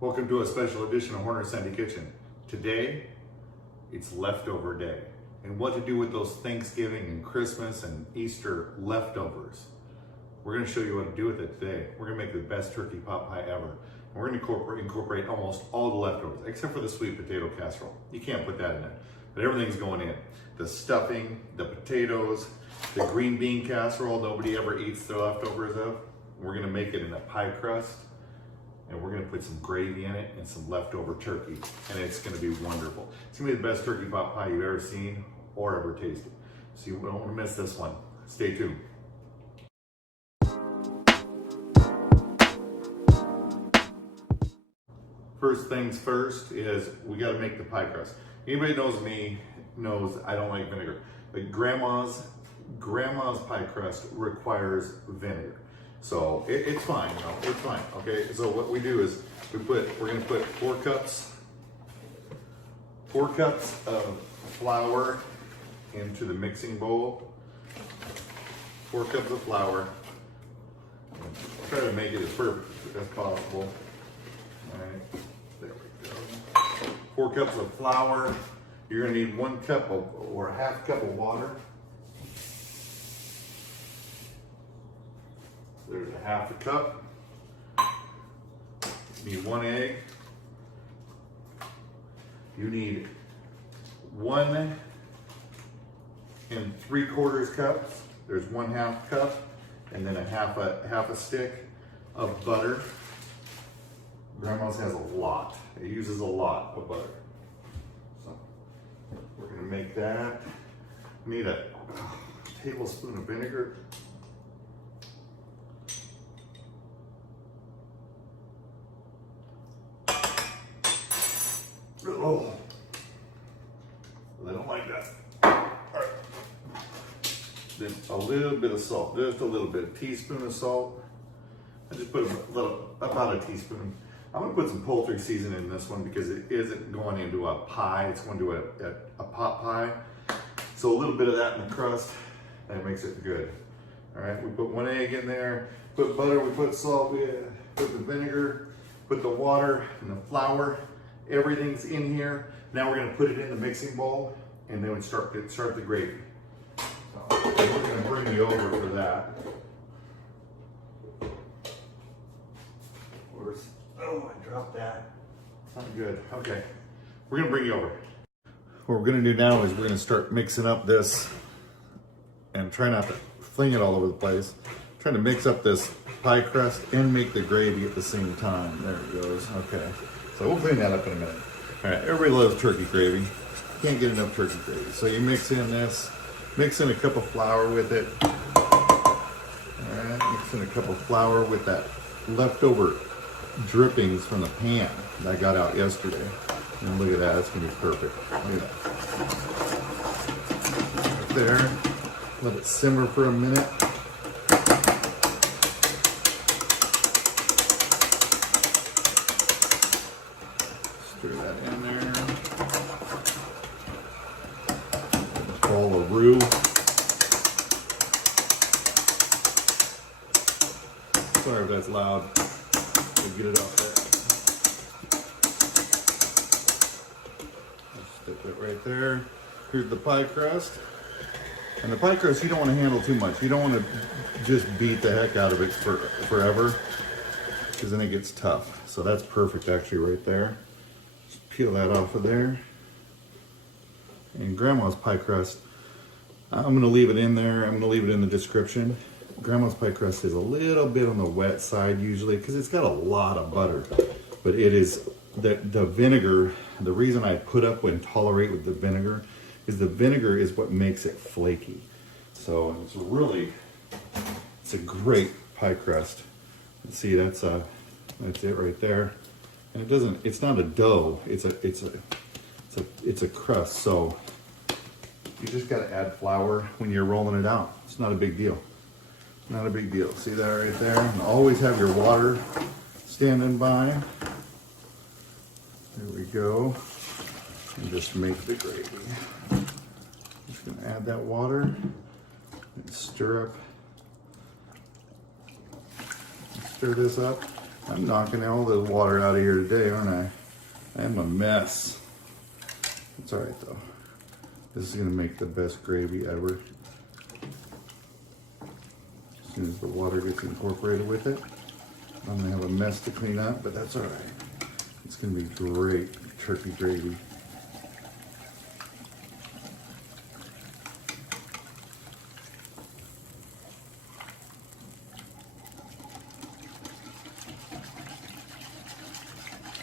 Welcome to a special edition of Horner Sandy Kitchen. Today, it's leftover day. And what to do with those Thanksgiving and Christmas and Easter leftovers. We're gonna show you what to do with it today. We're gonna make the best turkey pot pie ever. And we're gonna incorporate almost all the leftovers, except for the sweet potato casserole. You can't put that in there, but everything's going in. The stuffing, the potatoes, the green bean casserole nobody ever eats the leftovers of. We're gonna make it in a pie crust. And we're gonna put some gravy in it and some leftover turkey. And it's gonna be wonderful. It's gonna be the best turkey pot pie you've ever seen or ever tasted. So you don't wanna miss this one. Stay tuned. First things first is we gotta make the pie crust. Anybody knows me knows I don't like vinegar. But grandma's pie crust requires vinegar. So it's fine, you know, it's fine, okay? So what we do is we're gonna put 4 cups of flour into the mixing bowl. 4 cups of flour. Try to make it as perfect as possible. All right, there we go. 4 cups of flour. You're gonna need 1 cup or a half cup of water. There's a half a cup. You need 1 egg. You need 1 3/4 cups. There's 1/2 cup, and then a half a stick of butter. Grandma's has a lot. It uses a lot of butter. So we're gonna make that. We need a tablespoon of vinegar. Oh, I don't like that. All right. Then a little bit of salt, just a little bit, a teaspoon of salt. I just put about a teaspoon. I'm gonna put some poultry seasoning in this one because it isn't going into a pie, it's going to a pot pie. So a little bit of that in the crust, that makes it good. All right, we put 1 egg in there, put butter, we put salt, we put the vinegar, put the water and the flour. Everything's in here. Now we're gonna put it in the mixing bowl and then we start the gravy. So we're gonna bring you over for that. Oh, I dropped that. Not good. Okay, we're gonna bring you over. What we're gonna do now is we're gonna start mixing up this and try not to fling it all over the place. Trying to mix up this pie crust and make the gravy at the same time. There it goes. Okay. So we'll clean that up in a minute. All right, everybody loves turkey gravy. Can't get enough turkey gravy. So you mix in this, mix in a cup of flour with it. All right, mix in a cup of flour with that leftover drippings from the pan that I got out yesterday. And look at that, it's gonna be perfect. Look at that. Right there. Let it simmer for a minute. Stir that in there. All a roux. Sorry if that's loud. We'll get it off there. Just stick it right there. Here's the pie crust. And the pie crust, you don't want to handle too much. You don't want to just beat the heck out of it forever, because then it gets tough. So that's perfect actually right there. Just peel that off of there. And Grandma's pie crust, I'm going to leave it in there. I'm going to leave it in the description. Grandma's pie crust is a little bit on the wet side usually because it's got a lot of butter. But it is, the vinegar, the reason I put up and tolerate with the vinegar is the vinegar is what makes it flaky. So it's a great pie crust. See, that's it right there. And it's not a dough, it's a crust. So you just gotta add flour when you're rolling it out. It's not a big deal. Not a big deal. See that right there? And always have your water standing by. There we go. And just make the gravy. Just gonna add that water and stir this up. I'm knocking all the water out of here today, aren't I? I am a mess. It's all right though. This is gonna make the best gravy ever. As soon as the water gets incorporated with it, I'm gonna have a mess to clean up, but that's all right. It's gonna be great turkey gravy.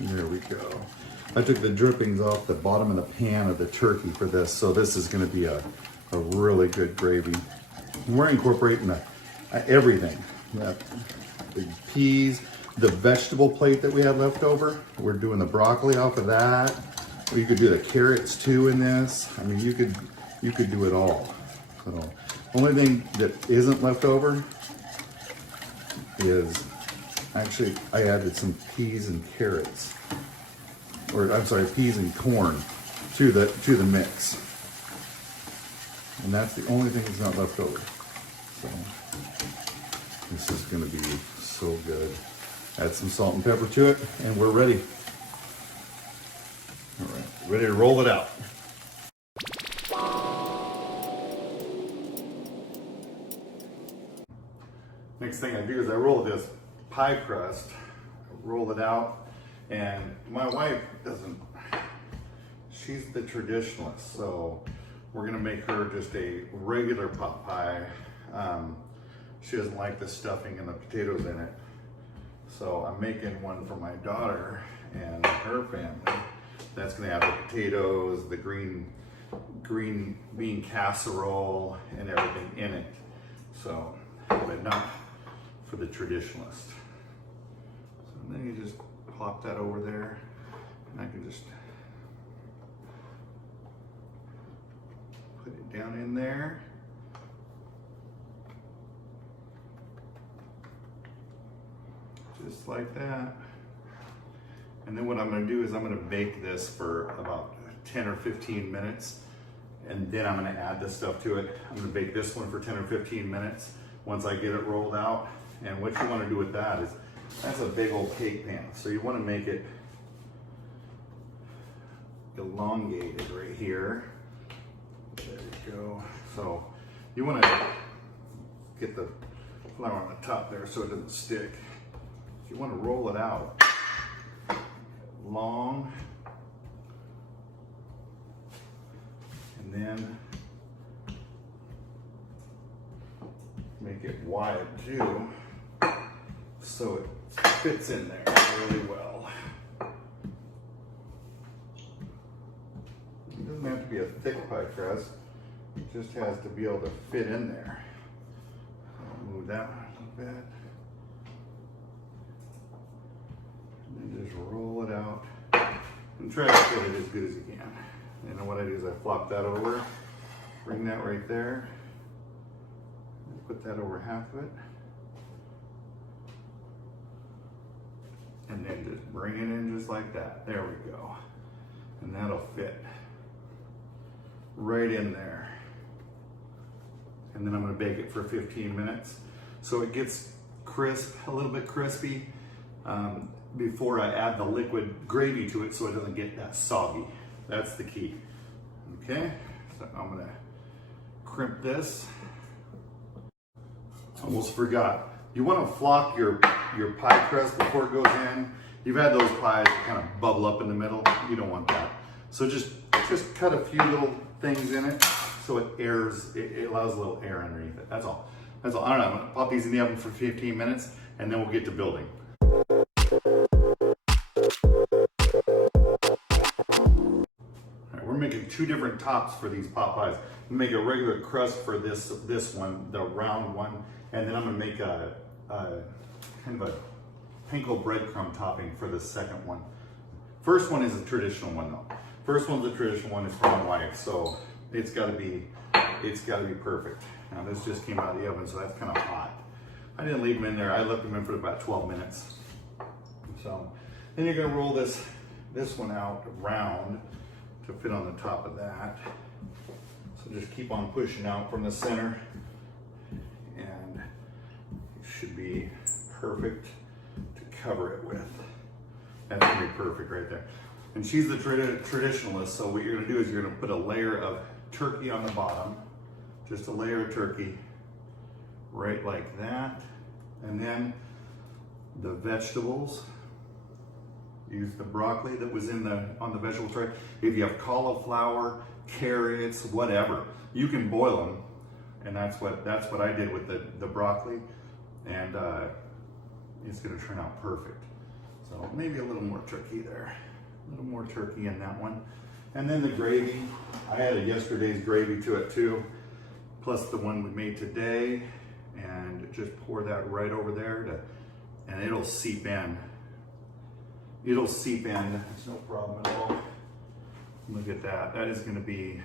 There we go. I took the drippings off the bottom of the pan of the turkey for this, so this is going to be a really good gravy. And we're incorporating everything. The peas, the vegetable plate that we had left over. We're doing the broccoli off of that. Or you could do the carrots too in this. I mean, you could do it all. So, only thing that isn't left over is actually I added some peas and carrots, or I'm sorry, peas and corn to the mix, and that's the only thing that's not left over. So this is going to be so good. Add some salt and pepper to it, and we're ready. All right, ready to roll it out. Next thing I do is I roll this pie crust, roll it out, and my wife doesn't, she's the traditionalist, so we're gonna make her just a regular pot pie. She doesn't like the stuffing and the potatoes in it, so I'm making one for my daughter and her family. That's gonna have the potatoes, the green bean casserole, and everything in it. So, but not for the traditionalist. And then you just plop that over there, and I can just put it down in there. Just like that. And then what I'm gonna do is I'm gonna bake this for about 10 or 15 minutes, and then I'm gonna add this stuff to it. I'm gonna bake this one for 10 or 15 minutes once I get it rolled out. And what you wanna do with that is, that's a big old cake pan. So you want to make it elongated right here. There you go. So you want to get the flour on the top there so it doesn't stick. You want to roll it out long, and then make it wide too, so it fits in there really well. It doesn't have to be a thick pie crust, it just has to be able to fit in there. I'll move that one a little bit. And then just roll it out and try to fit it as good as you can. And then what I do is I flop that over, bring that right there, and put that over half of it. And then just bring it in just like that. There we go. And that'll fit right in there. And then I'm gonna bake it for 15 minutes. So it gets crisp, a little bit crispy, before I add the liquid gravy to it so it doesn't get that soggy. That's the key. Okay, so I'm gonna crimp this. Almost forgot. You want to flock your pie crust before it goes in. You've had those pies that kind of bubble up in the middle. You don't want that. So just cut a few little things in it so it airs. It allows a little air underneath it. That's all. That's all. I don't know. I'm gonna pop these in the oven for 15 minutes, and then we'll get to building. We're making two different tops for these pot pies. I'm gonna make a regular crust for this one, the round one, and then I'm gonna make a kind of a panko breadcrumb topping for the second one. First one is a traditional one though. First one's a traditional one. It's for my wife, so it's got to be perfect. Now this just came out of the oven, so that's kind of hot. I didn't leave them in there. I left them in for about 12 minutes. So then you're gonna roll this one out round to fit on the top of that. So just keep on pushing out from the center, and it should be perfect to cover it with. That's gonna be perfect right there. And she's the traditionalist, so what you're gonna do is you're gonna put a layer of turkey on the bottom, just a layer of turkey, right like that. And then the vegetables. Use the broccoli that was on the vegetable tray. If you have cauliflower, carrots, whatever, you can boil them, and that's what I did with the broccoli, and it's going to turn out perfect. So maybe a little more turkey there, a little more turkey in that one, and then the gravy. I added yesterday's gravy to it too, plus the one we made today, and just pour that right over there and it'll seep in. It'll seep in, it's no problem at all. Look at that, that is gonna be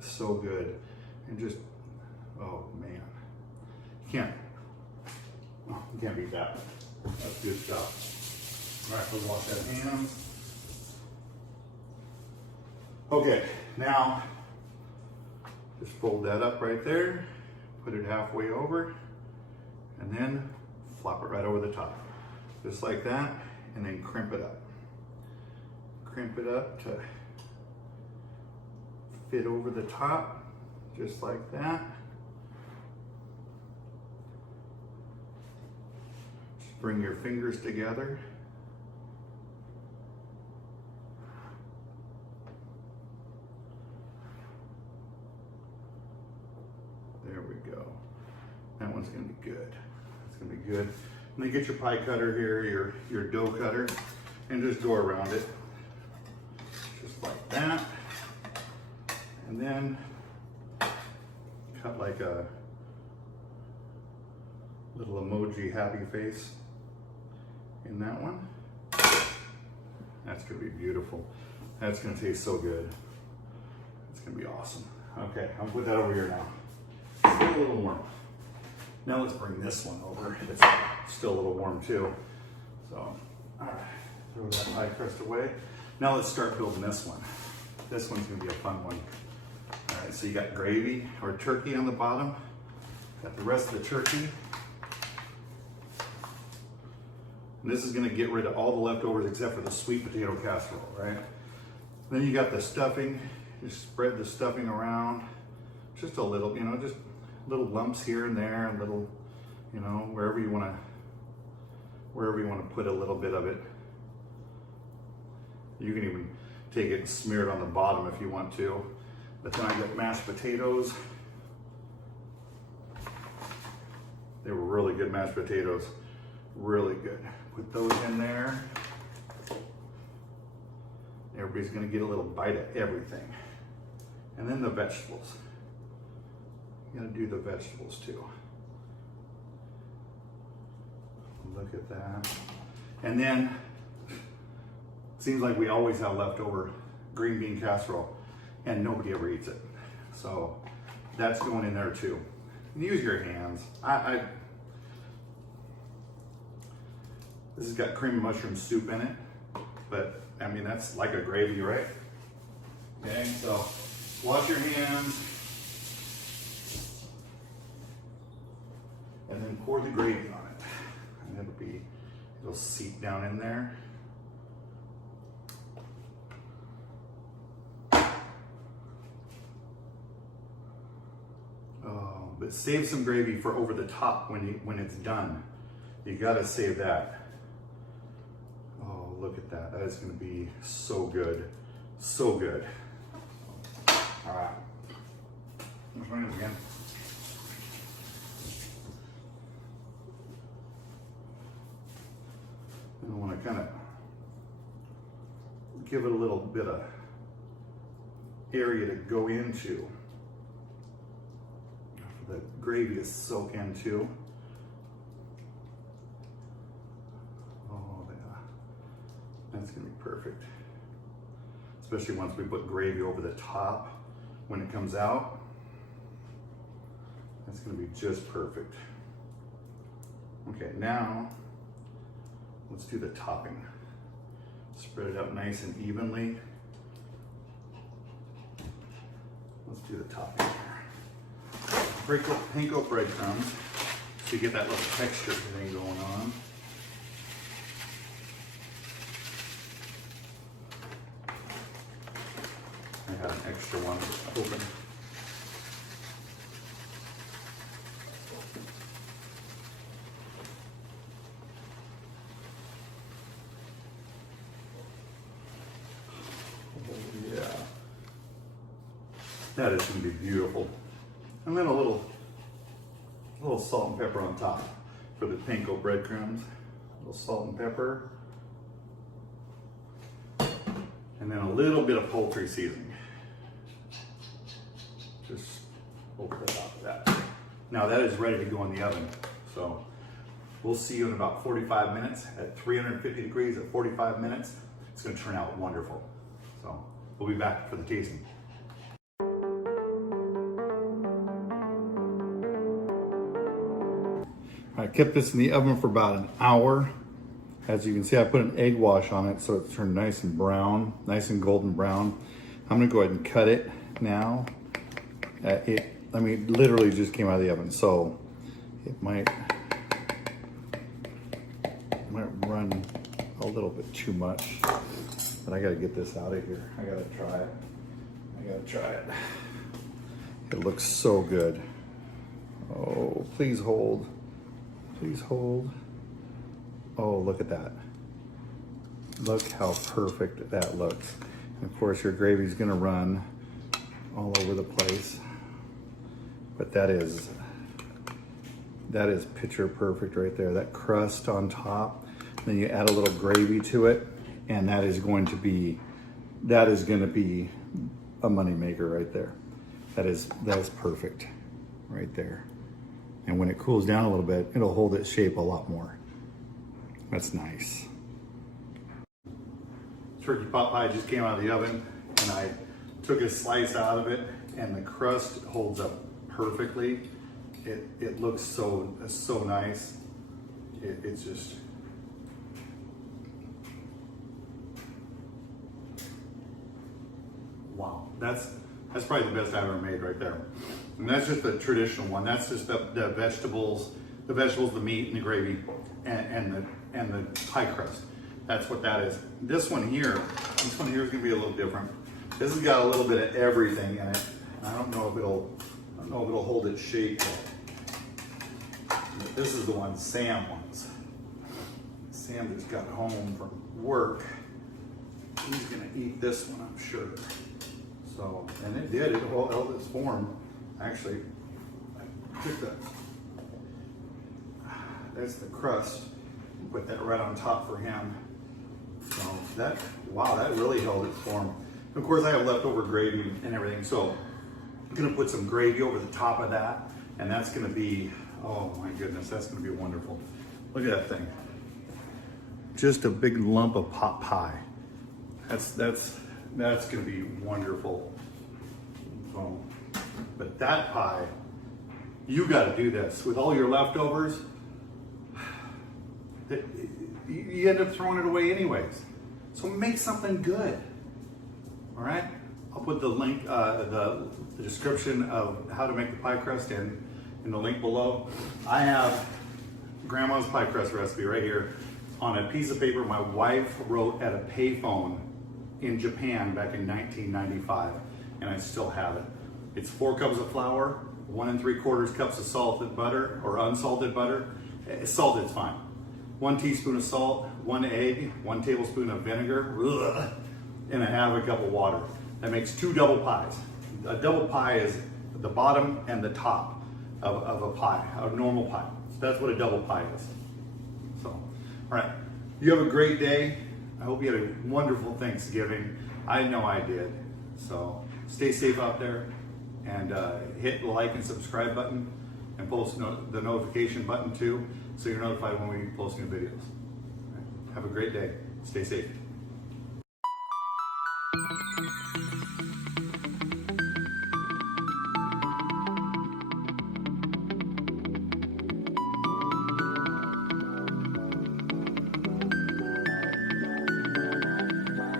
so good. And just, oh man. You can't beat that. That's good stuff. All right, let's wash that hands. Okay, now, just fold that up right there, put it halfway over, and then flop it right over the top. Just like that. And then crimp it up. Crimp it up to fit over the top, just like that. Just bring your fingers together. There we go. That one's gonna be good. It's gonna be good. And then get your pie cutter here, your dough cutter, and just go around it, just like that. And then cut like a little emoji happy face in that one. That's gonna be beautiful. That's gonna taste so good. It's gonna be awesome. Okay, I'll put that over here now. Still a little warm. Now let's bring this one over. It's still a little warm too. So, all right, throw that pie crust away. Now let's start building this one. This one's gonna be a fun one. All right, so you got gravy or turkey on the bottom. Got the rest of the turkey. And this is gonna get rid of all the leftovers except for the sweet potato casserole, right? Then you got the stuffing. You spread the stuffing around. Just a little, just little lumps here and there, and little, wherever you want to put a little bit of it. You can even take it and smear it on the bottom if you want to. But then I got mashed potatoes. They were really good mashed potatoes, really good. Put those in there. Everybody's gonna get a little bite of everything. And then the vegetables. You gotta do the vegetables too. Look at that. And then, it seems like we always have leftover green bean casserole and nobody ever eats it. So that's going in there too. Use your hands. This has got cream of mushroom soup in it, but I mean, that's like a gravy, right? Okay, so wash your hands. And then pour the gravy on it. And it'll seep down in there. Oh, but save some gravy for over the top when it's done. You gotta save that. Oh, look at that. That is gonna be so good. So good. All right. Let's run it again. I want to kind of give it a little bit of area to go into, for the gravy to soak into. Oh, yeah. That's going to be perfect. Especially once we put gravy over the top when it comes out. That's going to be just perfect. Okay, now let's do the topping. Spread it out nice and evenly. Let's do the topping here. Break up panko breadcrumbs so you get that little texture thing going on. had an extra one open. Oh, yeah. That is going to be beautiful. And then a little salt and pepper on top for the panko breadcrumbs. A little salt and pepper. And then a little bit of poultry seasoning. Just over the top of that. Now that is ready to go in the oven. So we'll see you in about 45 minutes at 350 degrees at 45 minutes. It's going to turn out wonderful. So we'll be back for the tasting. I kept this in the oven for about an hour. As you can see, I put an egg wash on it so it's turned nice and brown, nice and golden brown. I'm gonna go ahead and cut it now. It literally just came out of the oven, so it might run a little bit too much, but I gotta get this out of here. I gotta try it. It looks so good. Oh, please hold. Please hold. Oh, look at that. Look how perfect that looks. And of course, your gravy's gonna run all over the place. But that is picture perfect right there. That crust on top, then you add a little gravy to it, and that is gonna be a money maker right there. That is perfect right there. And when it cools down a little bit, it'll hold its shape a lot more. That's nice. Turkey pot pie just came out of the oven, and I took a slice out of it, and the crust holds up perfectly. It looks so nice. It's just, wow. That's probably the best I've ever made right there. And that's just the traditional one. That's just the vegetables, the meat, and the gravy, and the pie crust. That's what that is. This one here is gonna be a little different. This has got a little bit of everything in it. I don't know if it'll hold its shape yet. This is the one Sam wants. Sam just got home from work. He's gonna eat this one, I'm sure. So, and it held its form. Actually, I took that's the crust, put that right on top for him. So that really held its form. Of course, I have leftover gravy and everything, so I'm gonna put some gravy over the top of that, and that's gonna be, oh my goodness, that's gonna be wonderful. Look at that thing. Just a big lump of pot pie. That's gonna be wonderful. So, but that pie, you gotta do this. With all your leftovers, you end up throwing it away anyways. So make something good, all right? I'll put the link, the description of how to make the pie crust in the link below. I have Grandma's pie crust recipe right here on a piece of paper my wife wrote at a payphone in Japan back in 1995, and I still have it. It's 4 cups of flour, 1 3/4 cups of salted butter or unsalted butter. Salted's fine. 1 teaspoon of salt, 1 egg, 1 tablespoon of vinegar, and a half a cup of water. That makes 2 double pies. A double pie is the bottom and the top of a pie, a normal pie. So that's what a double pie is. So, all right. You have a great day. I hope you had a wonderful Thanksgiving. I know I did. So stay safe out there, and hit the like and subscribe button, and post the notification button too, so you're notified when we post new videos. Right. Have a great day. Stay safe.